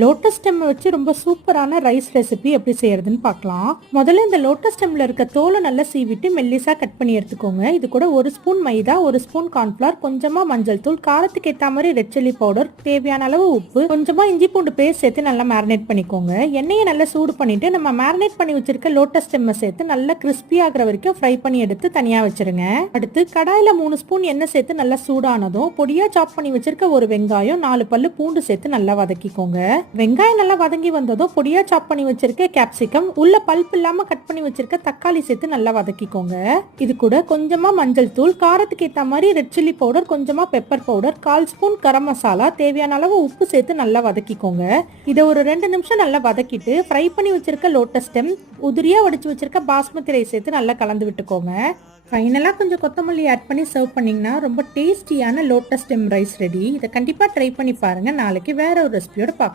Lotus stem வச்சு ரொம்ப சூப்பரான ரைஸ் ரெசிபி எப்படி செய்யறதுன்னு பார்க்கலாம். முதல்ல இந்த லோட்டஸ் ஸ்டெம்ல இருக்க தோலை நல்லா சீவிட்டு மெல்லிசா கட் பண்ணி எடுத்துக்கோங்க. இது கூட 1 ஸ்பூன் மைதா, 1 ஸ்பூன் கார்ன்ஃபிளவர், கொஞ்சமா மஞ்சள் தூள், காரத்துக்கு ஏற்ற மாதிரி ரெட் சில்லி பவுடர், தேவையான அளவு உப்பு, கொஞ்சமா இஞ்சி பூண்டு பேஸ்ட் சேர்த்து நல்லா மேரினேட் பண்ணிக்கோங்க. எண்ணெயை நல்லா சூடு பண்ணிட்டு நம்ம மேரினேட் பண்ணி வச்சிருக்க லோட்டஸ் ஸ்டெம்மை சேர்த்து நல்லா கிறிஸ்பி ஆகிற வரைக்கும் ஃப்ரை பண்ணி எடுத்து தனியா வச்சிருங்க. அடுத்து கடாயில 3 ஸ்பூன் எண்ணெய் சேர்த்து நல்லா சூடானதும் பொடியா சாப் பண்ணி வச்சிருக்க ஒரு வெங்காயம், 4 பல்லு பூண்டு சேர்த்து நல்லா வதக்கிக்கோங்க. வெங்காயம் நல்லா வதங்கி வந்ததும் பொடியா சாப் பண்ணி வச்சிருக்க கேப்சிகம், உள்ள பல்ப் இல்லாம கட் பண்ணி வச்சிருக்க தக்காளி சேர்த்து நல்லா வதக்கிக்கோங்க. இது கூட கொஞ்சமா மஞ்சள் தூள், காரத்துக்கு ஏற்ற மாதிரி ரெட் சில்லி பவுடர், கொஞ்சமா pepper powder, 1/4 spoon garam masala, தேவையான அளவு உப்பு சேர்த்து நல்லா வதக்கிக்கோங்க. இதை ஒரு 2 நிமிஷம் நல்லா வதக்கிட்டு ஃப்ரை பண்ணி வச்சிருக்க லோட்டஸ் ஸ்டெம், உதிரியா வடிச்சு வச்சிருக்க பாஸ்மதி ரைஸ் சேர்த்து நல்லா கலந்து விட்டுக்கோங்க. ஃபைனலாக கொஞ்சம் கொத்தமல்லி ஆட் பண்ணி சர்வ் பண்ணிங்கன்னா ரொம்ப டேஸ்டியான லோட்டஸ் ஸ்டெம் ரைஸ் ரெடி. இதை கண்டிப்பாக ட்ரை பண்ணி பாருங்கள். நாளைக்கு வேற ஒரு ரெசிபியோட பார்க்கலாம்.